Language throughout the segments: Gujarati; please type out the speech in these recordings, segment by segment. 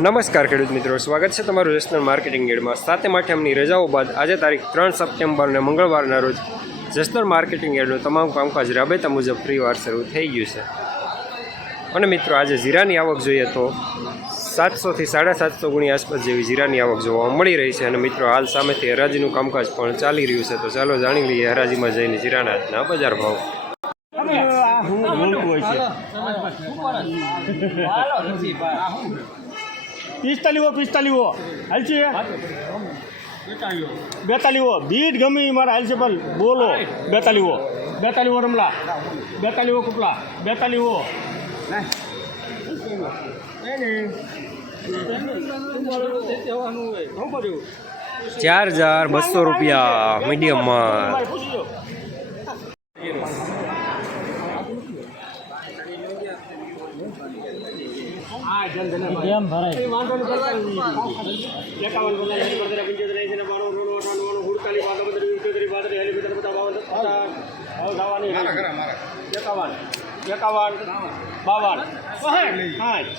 નમસ્કાર ખેડૂત મિત્રો, સ્વાગત છે તમારું જસનલ માર્કેટિંગ એડમાં. સાતે માઠમની રજાઓ બાદ આજે તારીખ ત્રણ સપ્ટેમ્બર અને મંગળવારના રોજ જસનલ માર્કેટિંગ એડનું તમામ કામકાજ રાબેતા મુજબ ફ્રીવાર શરૂ થઈ ગયું છે. અને મિત્રો, આજે જીરાની આવક જોઈએ તો સાતસોથી સાડા સાતસો ગુણી આસપાસ જેવી જીરાની આવક જોવા મળી રહી છે. અને મિત્રો, હાલ સામેથી હરાજીનું કામકાજ પણ ચાલી રહ્યું છે. તો ચાલો જાણી લઈએ હરાજીમાં જઈને જીરાના આજના બજાર ભાવ. હાલ છે. બેતાલીઓ બીટ ગમી મારા હાલશે પણ બોલો. બેતાલીઓ બેતાલીઓ રમલા. બેતાલીઓ કુપલા બેતાલીઓ ચાર હજાર બસો રૂપિયા મીડિયમમાં. એમ ભરાય. એકાવન પચાસ પંચોતેર પંચોતેર એંસી ને બાણું ત્રણ અઠાણું હુડતાલીસ બાસઠ ઇઠ્યોતેર બાસઠ એલી પચાસ પચાસ બાવન ખાવાની એકાવન. એકાવન. બાવન. સાઠ.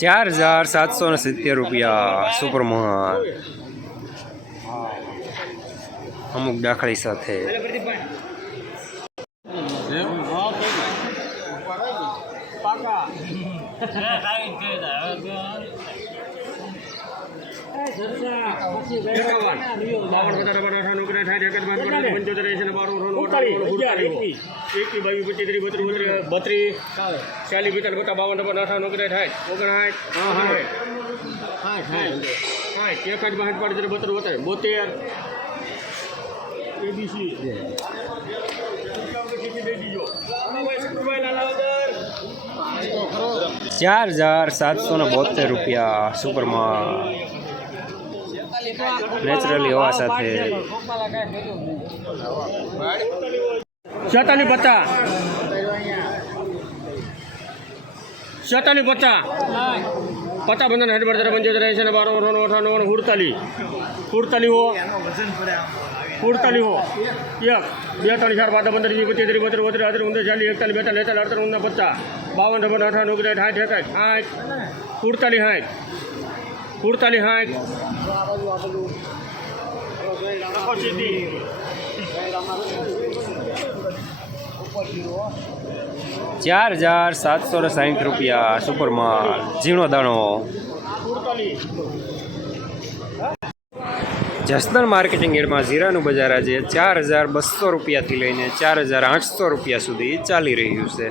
ચાર હજાર સાતસો ને સિત્તેર રૂપિયા સુપરમાન અમુક દાખલી સાથે. પાકા બત્રીસ બત્રીસ બત્રીસ ચાલીસ પિસ્તાલીસ પચાસ બાવન પચાસ અઠાણું ઓગણ સાઠ ઓગણ સાઠ સાઠ એકસઠ બાસઠ પાંત્રીસ બત્રીસ બોતેર બોતેર એબીસી ચાર હજાર સાતસો ને બોતેર રૂપિયા સુપરમાં નેચરલી હવા સાથે. છેતાલીસ પચાસ છેતાલીસ પચાસ પચાસ બંધન હેઠ બળતર પંચોતેર એંસી ને બારો અઠાણું અઠાણું હુડતાલી. હુડતાલી હો. હુડતાલી હો. એક, બે, ત્રણ, ચાર, પાંચ પંદર, વીસ, પચીસ, ત્રીસ બત્રીસ બત્રીસ અડત્રીસ ઊંધે ચાલીસ, એકતાલીસ, બેતાલીસ અડતાલીસ, ઉંદર, પચાસ. બાવન છપ્પન અઠાણું ઓગણીસ સાઠ એકાઠ સાઠ હુડતાલીસ સાઠ હુડતાલીસ સાઠ ચાર હજાર સાતસો ને સાહીઠ રૂપિયા સુપરમાં ઝીણો દાણો. જસદણ માર્કેટિંગ એડમાં જીરાનું બજાર આજે ચાર હજાર બસો રૂપિયાથી લઈને ચાર હજાર આઠસો રૂપિયા સુધી ચાલી રહ્યું છે.